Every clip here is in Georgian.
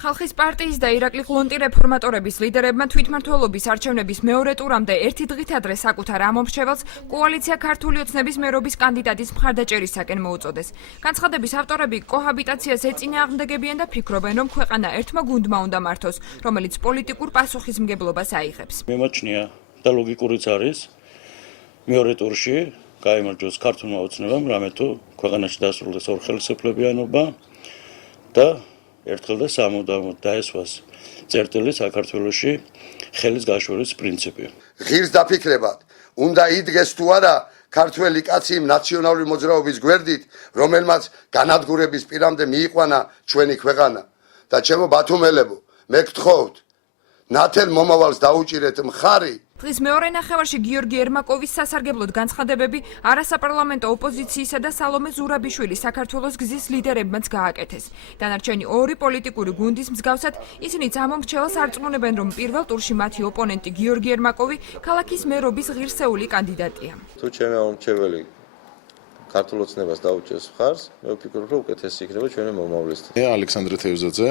ხალხის პარტიის და ირაკლი ღლონტი რეფორმატორების ლიდერებმა თვითმმართველობის არჩევნების მეორე ტურამდე ერთი დღით ადრე საკუთარ ამომრჩეველს კოალიცია ქართული ოცნების მერობის კანდიდატის მხარდაჭერისაკენ მოუწოდეს. განცხადების ავტორები კოჰაბიტაციას ეწინააღმდეგებიან და ფიქრობენ, რომ ქვეყანა ერთმა გუნდმა უნდა მართოს, რომელიც პოლიტიკურ პასუხისმგებლობას აიღებს. მემაჩნია და ლოგიკურიც არის მეორე ტურში გაიმარჯვოს ქართულმა ოცნებამ, რამე თუ ქვეყანაში დასრულდეს ორხელისუფლებიანობა და ერთხელ და სამუდამოდ დაესვას წერტილი საქართველოში ხელის გაშვების პრინციპი. ღირს დაფიქრებად, უნდა იდგეს თუ არა ქართველი კაცი იმ ნაციონალური მოძრაობის გვერდით, რომელმაც განადგურების პირამდე მიიყვანა ჩვენი ქვეყანა. და ჩემო ბათუმელებო, მე გთხოვთ, ნათელ მომავალს დაუჭირეთ მხარი. დღის მეორე ნახევარში გიორგი ერმაკოვის სასარგებლოდ განცხადებები არასაპარლამენტო ოპოზიციისა და სალომე ზურაბიშვილის საქართველოს გზის ლიდერებმაც გააკეთეს. დანარჩენი ორი პოლიტიკური გუნდის მსგავსად ისინიც ამომრჩეველს არწმუნებენ, რომ პირველ ტურში მათი ოპონენტი გიორგი ერმაკოვი ქალაქის მერობის ღირსეული კანდიდატია. თუ ჩემი ამომრჩეველი ქართულ ოცნებას დაუჭერს მხარს, მე ვფიქრობ, რომ უკეთესი იქნება ჩვენი მომავლისთვის. ალექსანდრე თევზაძე,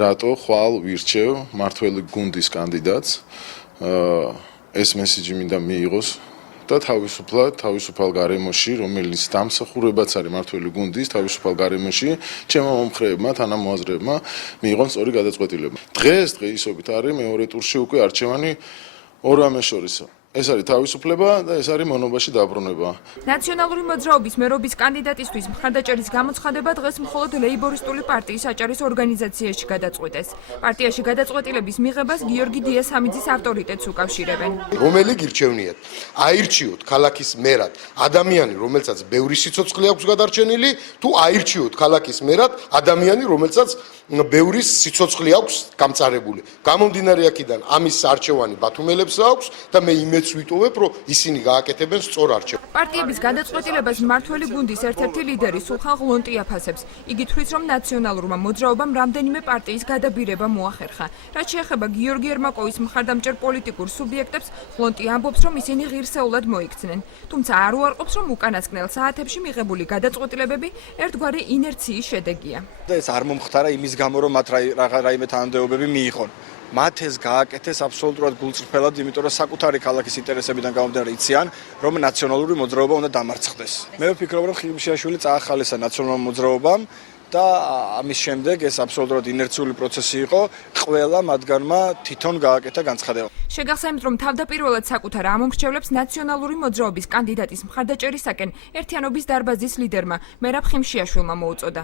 რატო ხვალ ვირჩევ მართველი გუნდის კანდიდატს? ეს მესიჯი მინდა მიიღოს და თავისუფალ გარემოში, რომელიც დამსახურებაც არის მართველი გუნდის თავისუფალ გარემოში, ჩემო მომხრეებმა, თანამოაზრეებმა მიიღონ სწორი გადაწყვეტილება. დღეისობით არის მეორე ტურში უკვე არჩევანი ორამეს შორის. ეს არის თავისუფლება და ეს არის მონობაში დაბრუნება. ნაციონალური მოძრაობის მერობის კანდიდატისთვის მხარდაჭერის გამოცხადება დღეს მხოლოდ ლეიბორისტული პარტიის აჭარის ორგანიზაციაში გადაწყვეტეს. პარტიაში გადაწყვეტილების მიღებას გიორგი დიასამიძის ავტორიტეტს უკავშირებენ. რომელი გირჩევნიათ? აირჩიოთ ქალაქის მერად ადამიანი, რომელსაც ბევრი სიცოცხლე აქვს გადარჩენილი, თუ აირჩიოთ ქალაქის მერად ადამიანი, რომელსაც ბევრი სიცოცხლე აქვს გამწარებული. გამომდინარე აქედან ამის არჩევანი ბათუმელებს აქვს და მე იმეც ვიტოვებ, რომ ისინი გააკეთებენ სწორ არჩევანს. პარტიების გადაწყვეტილებას მმართველი გუნდის ერთ-ერთი ლიდერი სულხან ღლონტი აფასებს. იგი თვლის, რომ ნაციონალურმა მოძრაობამ რამდენიმე პარტიის გადაბირება მოახერხა. რაც შეეხება გიორგი ერმაკოვის მხარდამჭერ პოლიტიკურ სუბიექტებს, ღლონტი ამბობს, რომ ისინი ღირსეულად მოიქცნენ. თუმცა არ უარყოფს, რომ უკანასკნელ საათებში მიღებული გადაწყვეტილებები ერთგვარი ინერციის შედეგია. ეს არ მომხდარა იმის გამო, რომ მათ რაიმე თანამდებობები მიიღონ. მათ ეს გააკეთეს აბსოლუტურად გულწრფელად, იმიტომ რომ საკუთარი ქალაქის ინტერესებიდან გამომდინარე იციან, რომ ნაციონალური მოძრაობა უნდა დამარცხდეს. მე ვფიქრობ, რომ ხიმშიაშვილი წაახალესა ნაციონალურ მოძრაობამ და ამის შემდეგ ეს აბსოლუტურად ინერციული პროცესი იყო, ყველა მათგანმა თვითონ გააკეთა განცხადება. შეგახსენებთ, რომ თავდაპირველად საკუთარ ამომრჩევლებს ნაციონალური მოძრაობის კანდიდატის მხარდაჭერისაკენ ერთიანობის დარბაზის ლიდერმა მერაბ ხიმშიაშვილმა მოუწოდა.